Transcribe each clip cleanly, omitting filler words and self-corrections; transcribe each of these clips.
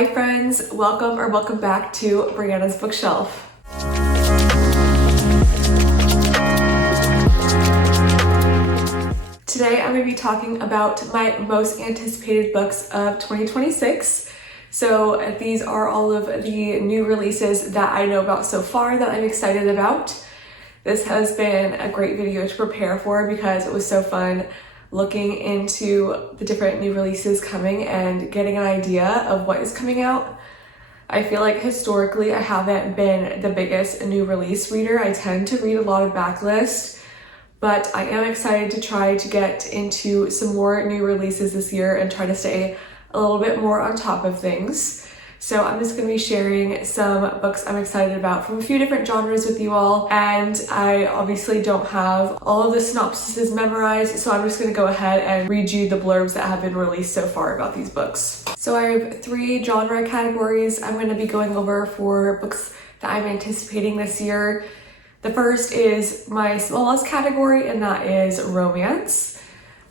Hi friends, welcome back to Brianna's Bookshelf. Today I'm going to be talking about my most anticipated books of 2026. So these are all of the new releases that I know about so far that I'm excited about. This has been a great video to prepare for because it was so fun looking into the different new releases coming and getting an idea of what is coming out. I feel like historically I haven't been the biggest new release reader. I tend to read a lot of backlist, but I am excited to try to get into some more new releases this year and try to stay a little bit more on top of things. So I'm just going to be sharing some books I'm excited about from a few different genres with you all. And I obviously don't have all of the synopsises memorized, so I'm just going to go ahead and read you the blurbs that have been released so far about these books. So I have 3 genre categories I'm going to be going over for books that I'm anticipating this year. The first is my smallest category, and that is romance.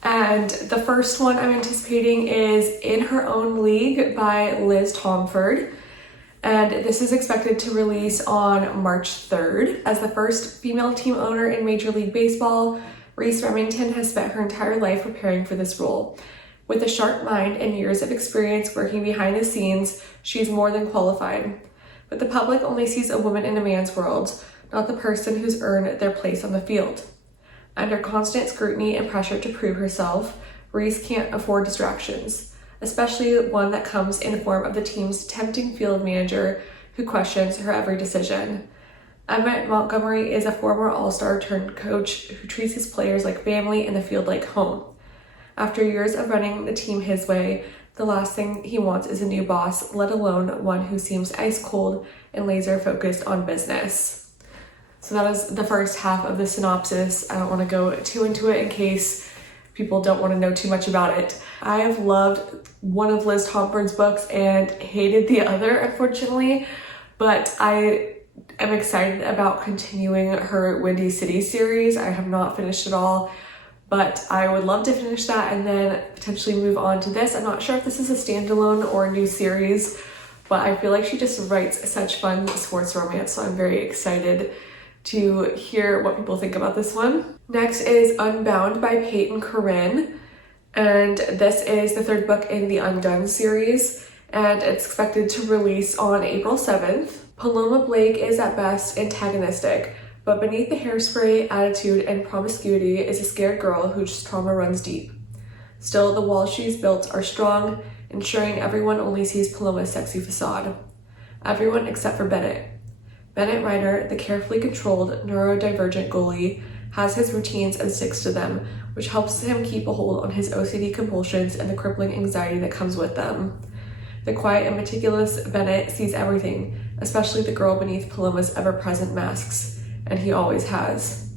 And the first one I'm anticipating is In Her Own League by Liz Tomforde. And this is expected to release on March 3rd. As the first female team owner in Major League Baseball, Reese Remington has spent her entire life preparing for this role. With a sharp mind and years of experience working behind the scenes, she's more than qualified. But the public only sees a woman in a man's world, not the person who's earned their place on the field. Under constant scrutiny and pressure to prove herself, Reese can't afford distractions, especially one that comes in the form of the team's tempting field manager who questions her every decision. Emmett Montgomery is a former all-star turned coach who treats his players like family and the field like home. After years of running the team his way, the last thing he wants is a new boss, let alone one who seems ice cold and laser focused on business. So that is the first half of the synopsis. I don't want to go too into it in case people don't want to know too much about it. I have loved one of Liz Tomforde's books and hated the other, unfortunately, but I am excited about continuing her Windy City series. I have not finished it all, but I would love to finish that and then potentially move on to this. I'm not sure if this is a standalone or a new series, but I feel like she just writes such fun sports romance, so I'm very excited to hear what people think about this one. Next is Unbound by Peyton Corinne, and this is the 3rd book in the Undone series, and it's expected to release on April 7th. Paloma Blake is at best antagonistic, but beneath the hairspray, attitude, and promiscuity is a scared girl whose trauma runs deep. Still, the walls she's built are strong, ensuring everyone only sees Paloma's sexy facade. Everyone except for Bennett. Bennett Reiner, the carefully controlled, neurodivergent goalie, has his routines and sticks to them, which helps him keep a hold on his OCD compulsions and the crippling anxiety that comes with them. The quiet and meticulous Bennett sees everything, especially the girl beneath Paloma's ever-present masks, and he always has.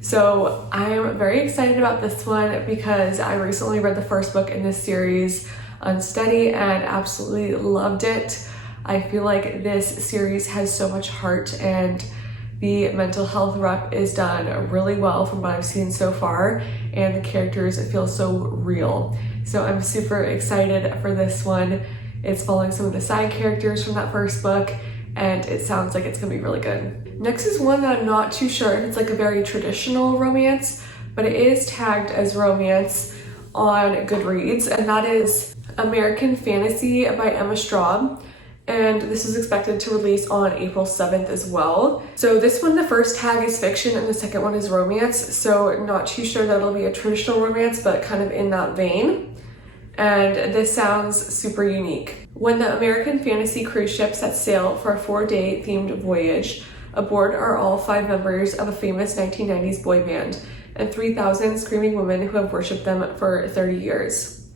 So I am very excited about this one because I recently read the first book in this series, Unsteady, and absolutely loved it. I feel like this series has so much heart and the mental health rep is done really well from what I've seen so far, and the characters feel so real. So I'm super excited for this one. It's following some of the side characters from that first book, and it sounds like it's gonna be really good. Next is one that I'm not too sure if it's like a very traditional romance, but it is tagged as romance on Goodreads, and that is American Fantasy by Emma Straub. And this is expected to release on April 7th as well. So this one, the first tag is fiction and the second one is romance. So not too sure that it'll be a traditional romance, but kind of in that vein. And this sounds super unique. When the American Fantasy cruise ship sets sail for a 4-day themed voyage, aboard are all 5 members of a famous 1990s boy band and 3,000 screaming women who have worshipped them for 30 years.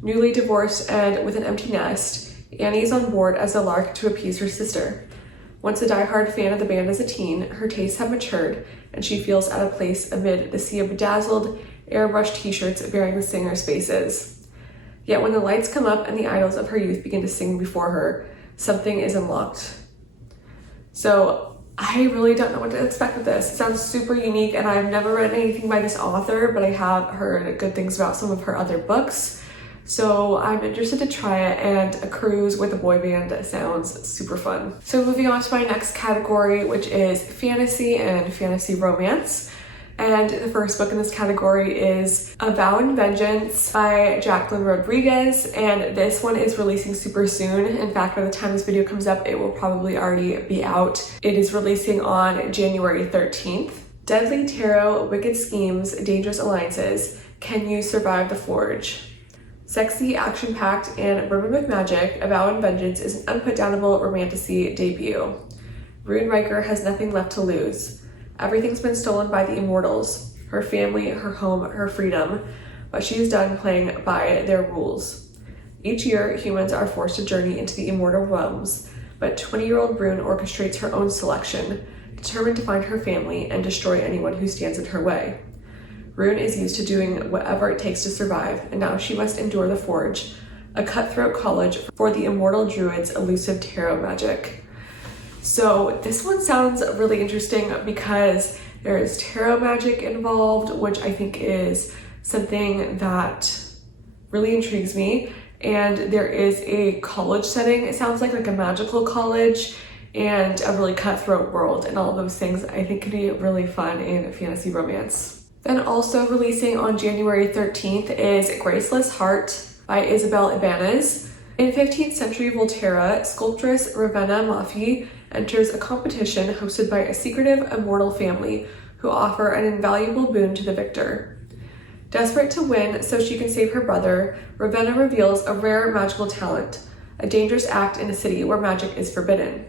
Newly divorced and with an empty nest, Annie is on board as a lark to appease her sister. Once a diehard fan of the band as a teen, her tastes have matured, and she feels out of place amid the sea of bedazzled, airbrushed t-shirts bearing the singers' faces. Yet when the lights come up and the idols of her youth begin to sing before her, something is unlocked. So I really don't know what to expect with this. It sounds super unique, and I've never read anything by this author, but I have heard good things about some of her other books. So I'm interested to try it, and a cruise with a boy band sounds super fun. So moving on to my next category, which is fantasy and fantasy romance. And the first book in this category is A Vow and Vengeance by Jaclyn Rodriguez, and this one is releasing super soon. In fact, by the time this video comes up, it will probably already be out. It is releasing on January 13th. Deadly tarot, wicked schemes, dangerous alliances. Can you survive the forge? Sexy, action-packed, and brimming with magic, A Vow and Vengeance is an unputdownable romantasy debut. Rune Riker has nothing left to lose. Everything's been stolen by the Immortals, her family, her home, her freedom, but she's done playing by their rules. Each year, humans are forced to journey into the immortal realms, but 20-year-old Rune orchestrates her own selection, determined to find her family and destroy anyone who stands in her way. Rune is used to doing whatever it takes to survive, and now she must endure the Forge, a cutthroat college for the immortal druid's elusive tarot magic. So this one sounds really interesting because there is tarot magic involved, which I think is something that really intrigues me. And there is a college setting. It sounds like a magical college and a really cutthroat world, and all of those things I think could be really fun in fantasy romance. Then also releasing on January 13th is Graceless Heart by Isabel Ibañez. In 15th century Volterra, sculptress Ravenna Maffei enters a competition hosted by a secretive immortal family who offer an invaluable boon to the victor. Desperate to win so she can save her brother, Ravenna reveals a rare magical talent, a dangerous act in a city where magic is forbidden.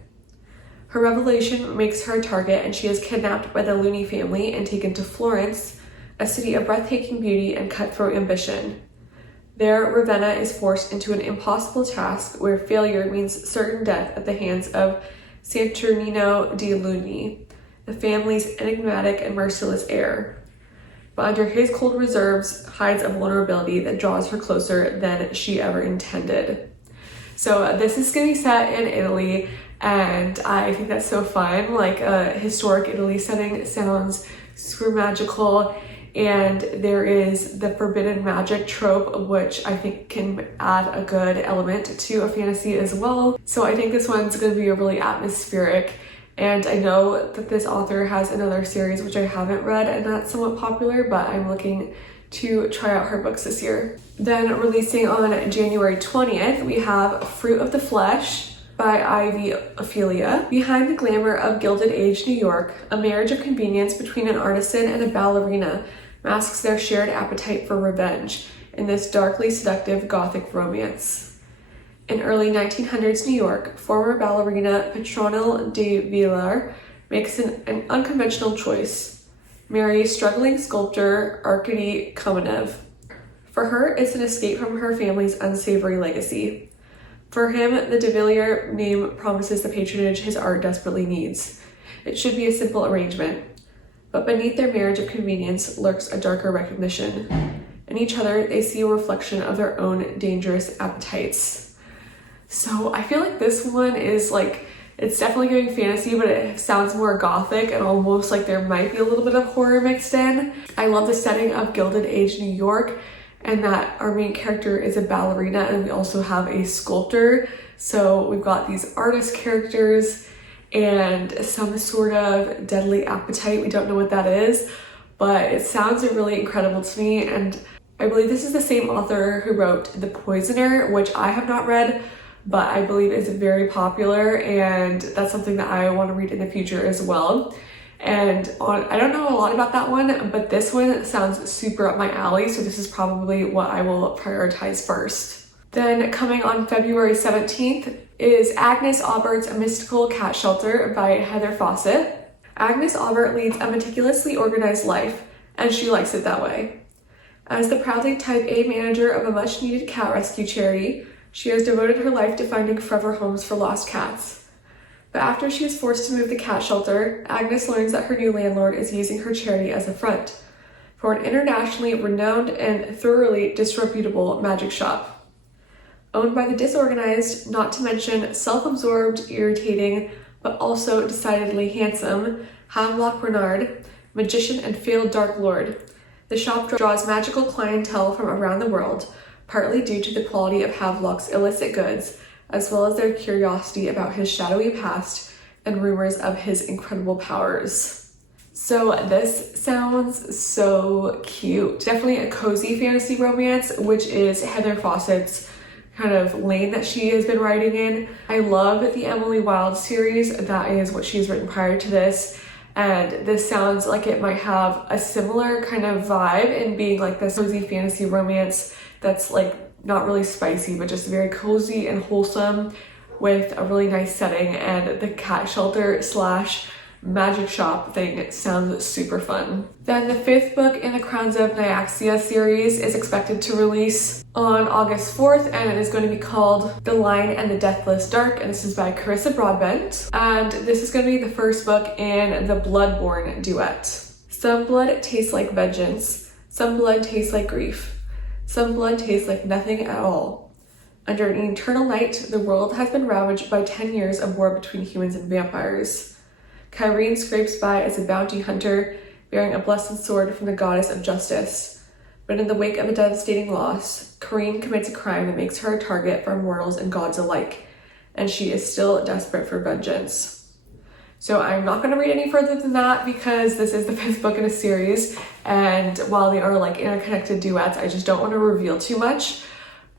Her revelation makes her a target, and she is kidnapped by the Looney family and taken to Florence, a city of breathtaking beauty and cutthroat ambition. There, Ravenna is forced into an impossible task where failure means certain death at the hands of Saturnino de Luni, the family's enigmatic and merciless heir. But under his cold reserves hides a vulnerability that draws her closer than she ever intended. So this is going to be set in Italy, and I think that's so fun. Like a historic Italy setting sounds super magical, and there is the forbidden magic trope, which I think can add a good element to a fantasy as well. So I think this one's going to be a really atmospheric, and I know that this author has another series which I haven't read and that's somewhat popular, but I'm looking to try out her books this year. Then releasing on January 20th, we have Fruit of the Flesh by Ivy Ophelia. Behind the glamour of Gilded Age New York, a marriage of convenience between an artisan and a ballerina masks their shared appetite for revenge in this darkly seductive Gothic romance. In early 1900s New York, former ballerina Petronille de Villar makes an unconventional choice: marry struggling sculptor Arkady Kamenev. For her, it's an escape from her family's unsavory legacy. For him, the de Villiers name promises the patronage his art desperately needs. It should be a simple arrangement. But beneath their marriage of convenience lurks a darker recognition. In each other, they see a reflection of their own dangerous appetites. So I feel like this one is it's definitely giving fantasy, but it sounds more gothic and almost like there might be a little bit of horror mixed in. I love the setting of Gilded Age New York, and that our main character is a ballerina, and we also have a sculptor. So we've got these artist characters and some sort of deadly appetite. We don't know what that is, but it sounds really incredible to me. And I believe this is the same author who wrote The Poisoner, which I have not read, but I believe is very popular, and that's something that I want to read in the future as well. And I don't know a lot about that one, but this one sounds super up my alley, so this is probably what I will prioritize first. Then coming on February 17th is Agnes Aubert's A Mystical Cat Shelter by Heather Fawcett. Agnes Aubert leads a meticulously organized life, and she likes it that way. As the proudly type A manager of a much-needed cat rescue charity, she has devoted her life to finding forever homes for lost cats. But after she is forced to move the cat shelter, Agnes learns that her new landlord is using her charity as a front for an internationally renowned and thoroughly disreputable magic shop. Owned by the disorganized, not to mention self-absorbed, irritating, but also decidedly handsome Havelock Renard, magician and failed Dark Lord, the shop draws magical clientele from around the world, partly due to the quality of Havelock's illicit goods, as well as their curiosity about his shadowy past and rumors of his incredible powers. So this sounds so cute. Definitely a cozy fantasy romance, which is Heather Fawcett's kind of lane that she has been writing in. I love the Emily Wilde series. That is what she's written prior to this. And this sounds like it might have a similar kind of vibe in being like this cozy fantasy romance that's like not really spicy, but just very cozy and wholesome with a really nice setting. And the cat shelter slash magic shop thing sounds super fun. Then the 5th book in the Crowns of Nyaxia series is expected to release on August 4th, and it is going to be called The Lion and the Deathless Dark, and this is by Carissa Broadbent. And this is going to be the first book in the Bloodborne duet. Some blood tastes like vengeance, some blood tastes like grief, some blood tastes like nothing at all. Under an eternal night, the world has been ravaged by 10 years of war between humans and vampires. Kylie scrapes by as a bounty hunter, bearing a blessed sword from the goddess of justice. But in the wake of a devastating loss, Corinne commits a crime that makes her a target for mortals and gods alike, and she is still desperate for vengeance. So I'm not going to read any further than that because this is the 5th book in a series, and while they are like interconnected duets, I just don't want to reveal too much.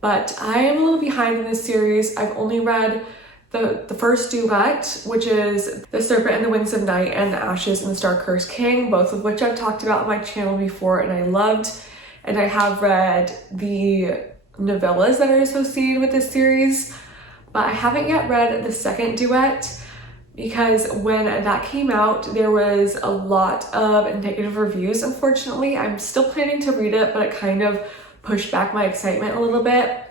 But I am a little behind in this series. I've only read the first duet, which is The Serpent and the Wings of Night and The Ashes and the Star-Cursed King, both of which I've talked about on my channel before and I loved. And I have read the novellas that are associated with this series, but I haven't yet read the second duet because when that came out, there was a lot of negative reviews, unfortunately. I'm still planning to read it, but it kind of pushed back my excitement a little bit.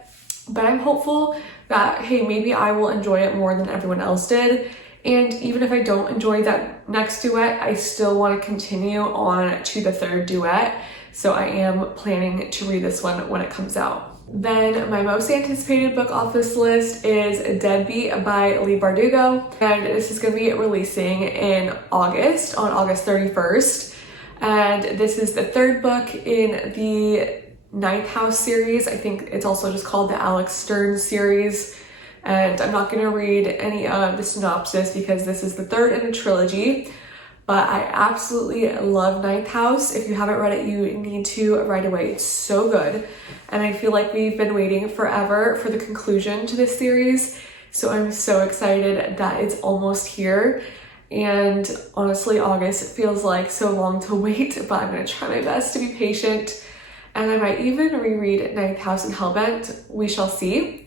But I'm hopeful that, hey, maybe I will enjoy it more than everyone else did. And even if I don't enjoy that next duet, I still want to continue on to the 3rd duet. So I am planning to read this one when it comes out. Then my most anticipated book off this list is Deadbeat by Leigh Bardugo. And this is going to be releasing in August, on August 31st. And this is the 3rd book in the 9th House series. I think it's also just called the Alex Stern series. And I'm not going to read any of the synopsis because this is the 3rd in a trilogy. But I absolutely love 9th House. If you haven't read it, you need to right away. It's so good. And I feel like we've been waiting forever for the conclusion to this series. So I'm so excited that it's almost here. And honestly, August feels like so long to wait, but I'm going to try my best to be patient. And I might even reread 9th House and Hellbent. We shall see.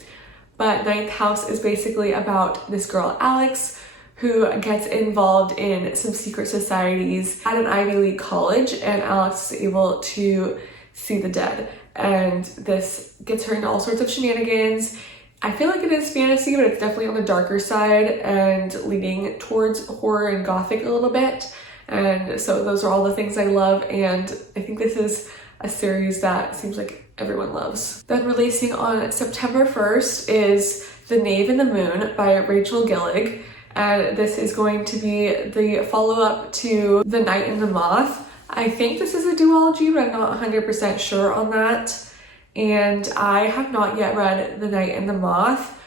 But 9th House is basically about this girl, Alex, who gets involved in some secret societies at an Ivy League college, and Alex is able to see the dead. And this gets her into all sorts of shenanigans. I feel like it is fantasy, but it's definitely on the darker side and leaning towards horror and gothic a little bit. And so those are all the things I love, and I think this is a series that seems like everyone loves. Then releasing on September 1st is The Knave and the Moon by Rachel Gillig. And this is going to be the follow-up to The Night and the Moth. I think this is a duology, but I'm not 100% sure on that. And I have not yet read The Night and the Moth,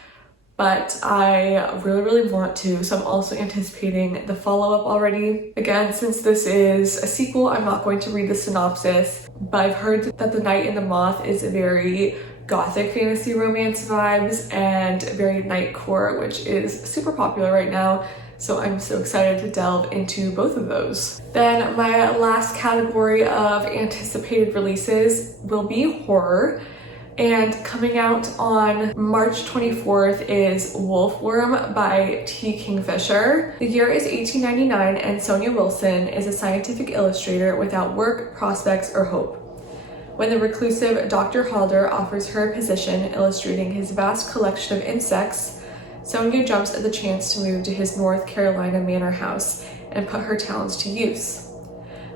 but I really want to. So I'm also anticipating the follow-up already. Again, since this is a sequel, I'm not going to read the synopsis, but I've heard that The Night and the Moth is a very gothic fantasy romance vibes and very nightcore, which is super popular right now. So I'm so excited to delve into both of those. Then my last category of anticipated releases will be horror. And coming out on March 24th is Wolfworm by T. Kingfisher. The year is 1899 and Sonia Wilson is a scientific illustrator without work, prospects, or hope. When the reclusive Dr. Halder offers her a position illustrating his vast collection of insects, Sonia jumps at the chance to move to his North Carolina manor house and put her talents to use.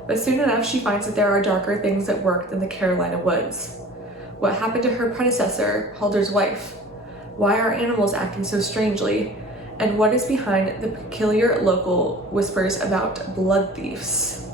But soon enough, she finds that there are darker things at work than the Carolina woods. What happened to her predecessor, Halder's wife? Why are animals acting so strangely? And what is behind the peculiar local whispers about blood thieves?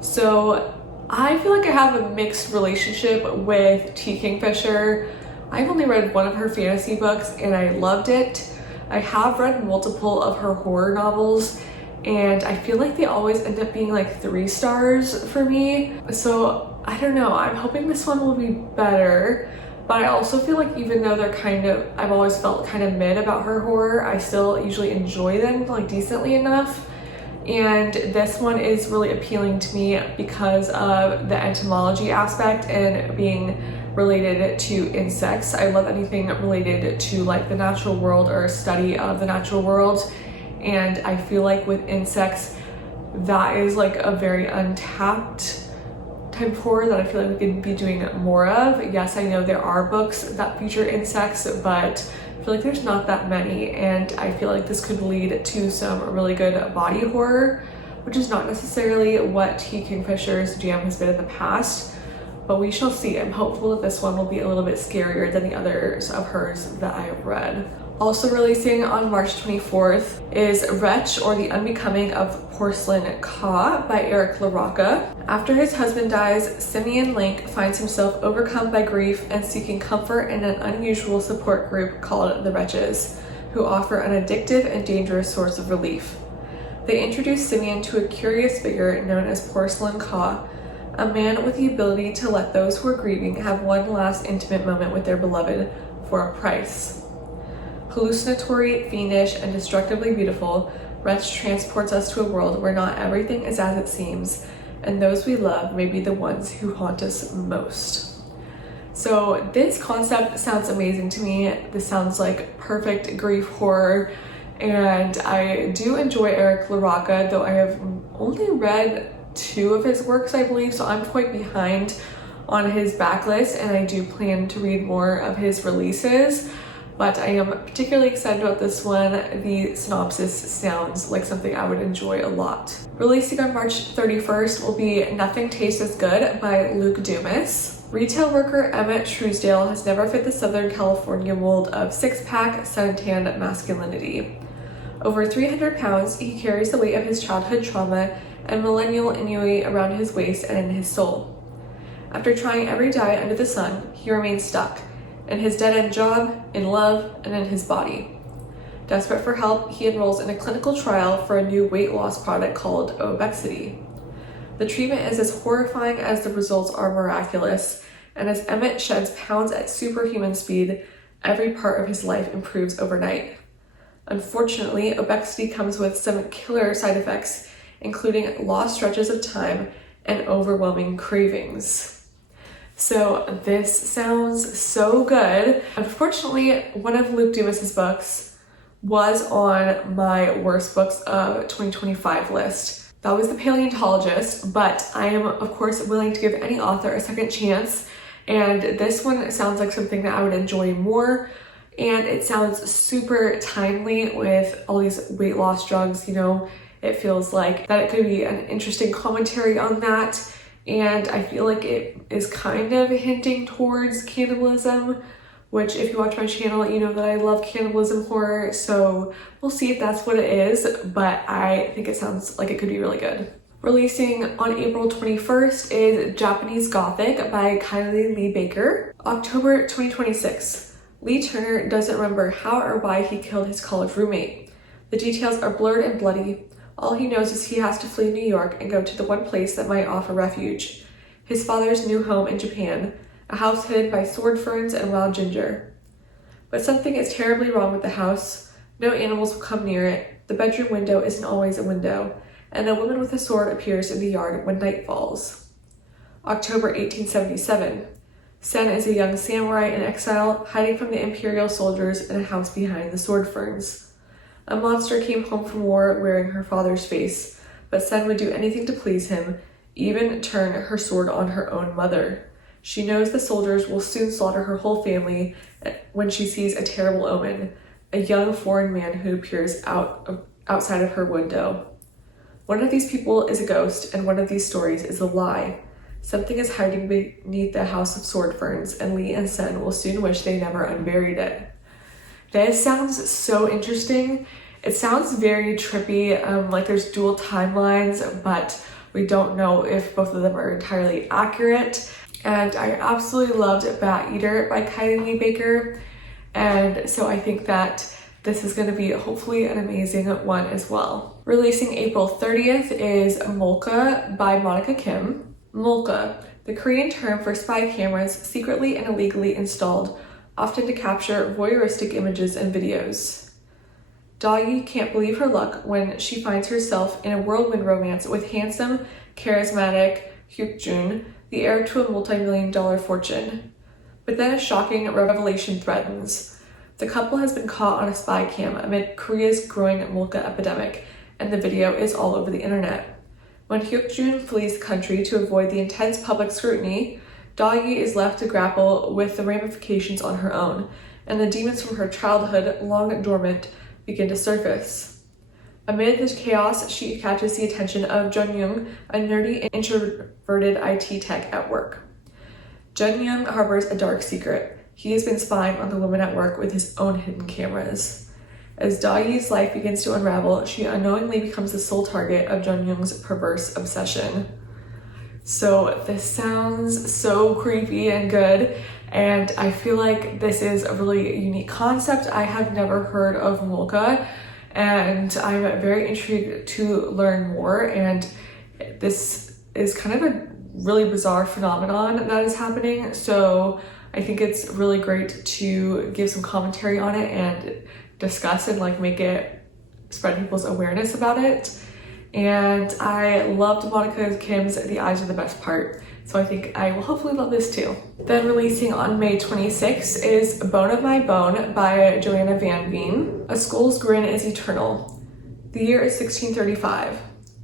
So I feel like I have a mixed relationship with T. Kingfisher. I've only read one of her fantasy books and I loved it. I have read multiple of her horror novels and I feel like they always end up being like 3 stars for me. So I don't know, I'm hoping this one will be better. But I also feel like even though I've always felt kind of mid about her horror, I still usually enjoy them like decently enough. And this one is really appealing to me because of the entomology aspect and being related to insects. I love anything related to like the natural world or study of the natural world. And I feel like with insects, that is like a very untapped type of horror that I feel like we could be doing more of. Yes, I know there are books that feature insects, but I feel like there's not that many, and I feel like this could lead to some really good body horror, which is not necessarily what T. Kingfisher's jam has been in the past, but we shall see. I'm hopeful that this one will be a little bit scarier than the others of hers that I have read. Also releasing on March 24th is Wretch, or The Unbecoming of Porcelain Ka by Eric Larocca. After his husband dies, Simeon Link finds himself overcome by grief and seeking comfort in an unusual support group called the Wretches, who offer an addictive and dangerous source of relief. They introduce Simeon to a curious figure known as Porcelain Ka, a man with the ability to let those who are grieving have one last intimate moment with their beloved for a price. Hallucinatory, fiendish, and destructively beautiful, Wretch transports us to a world where not everything is as it seems, and those we love may be the ones who haunt us most. So this concept sounds amazing to me. This sounds like perfect grief horror, and I do enjoy Eric Larocca, though I have only read 2 of his works, I believe, so I'm quite behind on his backlist, and I do plan to read more of his releases. But I am particularly excited about this one. The synopsis sounds like something I would enjoy a lot. Releasing on March 31st will be Nothing Tastes as Good by Luke Dumas. Retail worker Emmett Truesdale has never fit the Southern California mold of six-pack, suntanned masculinity. Over 300 pounds, he carries the weight of his childhood trauma and millennial ennui around his waist and in his soul. After trying every diet under the sun, he remains stuck in his dead-end job, in love, and in his body. Desperate for help, he enrolls in a clinical trial for a new weight loss product called Obexity. The treatment is as horrifying as the results are miraculous, and as Emmett sheds pounds at superhuman speed, every part of his life improves overnight. Unfortunately, Obexity comes with some killer side effects, including lost stretches of time and overwhelming cravings. So this sounds so good. Unfortunately, one of Luke Dumas's books was on my worst books of 2025 list. That was The Paleontologist, but I am of course willing to give any author a second chance, and this one sounds like something that I would enjoy more, and it sounds super timely with all these weight loss drugs. You know, it feels like that it could be an interesting commentary on that. And I feel like it is kind of hinting towards cannibalism, which if you watch my channel, you know that I love cannibalism horror, so we'll see if that's what it is, but I think it sounds like it could be really good. Releasing on April 21st is Japanese Gothic by Kylie Lee Baker. October 2026. Lee Turner doesn't remember how or why he killed his college roommate. The details are blurred and bloody. All he knows is he has to flee New York and go to the one place that might offer refuge. His father's new home in Japan, a house hidden by sword ferns and wild ginger. But something is terribly wrong with the house. No animals will come near it. The bedroom window isn't always a window, and a woman with a sword appears in the yard when night falls. October 1877. Sen is a young samurai in exile, hiding from the imperial soldiers in a house behind the sword ferns. A monster came home from war wearing her father's face, but Sen would do anything to please him, even turn her sword on her own mother. She knows the soldiers will soon slaughter her whole family when she sees a terrible omen, a young foreign man who appears outside of her window. One of these people is a ghost, and one of these stories is a lie. Something is hiding beneath the house of sword ferns, and Leigh and Sen will soon wish they never unburied it. This sounds so interesting. It sounds very trippy, like there's dual timelines, but We don't know if both of them are entirely accurate. And I absolutely loved Bat Eater by Kylie Baker. And so I think that this is going to be hopefully an amazing one as well. Releasing April 30th is Molka by Monika Kim. Molka, the Korean term for spy cameras secretly and illegally installed, often to capture voyeuristic images and videos. Da-yi can't believe her luck when she finds herself in a whirlwind romance with handsome, charismatic Hyuk-jun, the heir to a multi-million-dollar fortune. But then a shocking revelation threatens. The couple has been caught on a spy cam amid Korea's growing Molka epidemic, and the video is all over the internet. When Hyuk-jun flees the country to avoid the intense public scrutiny, Da-yi is left to grapple with the ramifications on her own, and the demons from her childhood, long dormant, begin to surface. Amid the chaos, she catches the attention of Jun-young, a nerdy and introverted IT tech at work. Jun-young harbors a dark secret. He has been spying on the women at work with his own hidden cameras. As Da-yi's life begins to unravel, she unknowingly becomes the sole target of Jun-young's perverse obsession. So this sounds so creepy and good, and I feel like this is a really unique concept. I have never heard of Molka, and I'm very intrigued to learn more, and this is kind of a really bizarre phenomenon that is happening, so I think it's really great to give some commentary on it and discuss and like make it spread people's awareness about it. And I loved Monika Kim's The Eyes Are the Best Part, so I think I will hopefully love this too. Then releasing on May 26th is Bone of My Bone by Joanna van Veen. A skull's grin is eternal. The year is 1635.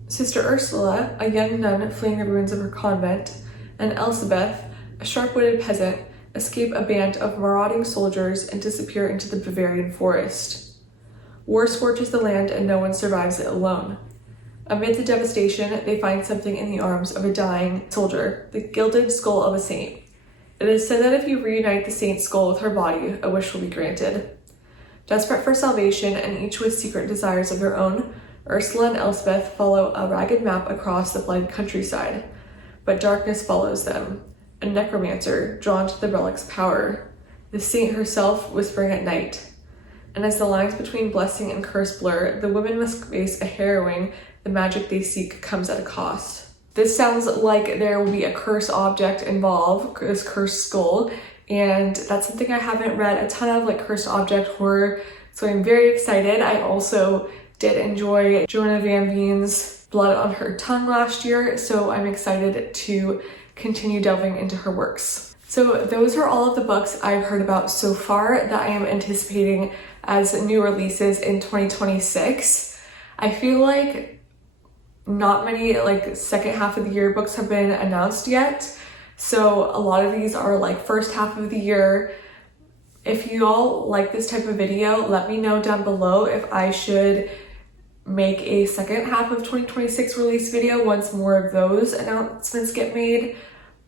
Sister Ursula, a young nun fleeing the ruins of her convent, and Elizabeth, a sharp-witted peasant, escape a band of marauding soldiers and disappear into the Bavarian forest. War scorches the land and no one survives it alone. Amid the devastation, they find something in the arms of a dying soldier, the gilded skull of a saint. It is said that if you reunite the saint's skull with her body, a wish will be granted. Desperate for salvation and each with secret desires of their own, Ursula and Elspeth follow a ragged map across the bloody countryside. But darkness follows them. A necromancer drawn to the relic's power, the saint herself whispering at night. And as the lines between blessing and curse blur, the women must face a harrowing. The magic they seek comes at a cost. This sounds like there will be a curse object involved, this cursed skull, and that's something I haven't read a ton of, like cursed object horror, so I'm very excited. I also did enjoy Joanna van Veen's Blood on Her Tongue last year, so I'm excited to continue delving into her works. So those are all of the books I've heard about so far that I am anticipating as new releases in 2026. I feel like not many like second half of the year books have been announced yet. So a lot of these are like first half of the year. If you all like this type of video, let me know down below if I should make a second half of 2026 release video once more of those announcements get made.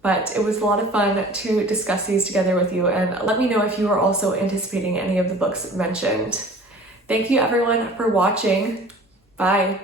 But it was a lot of fun to discuss these together with you, and let me know if you are also anticipating any of the books mentioned. Thank you everyone for watching. Bye.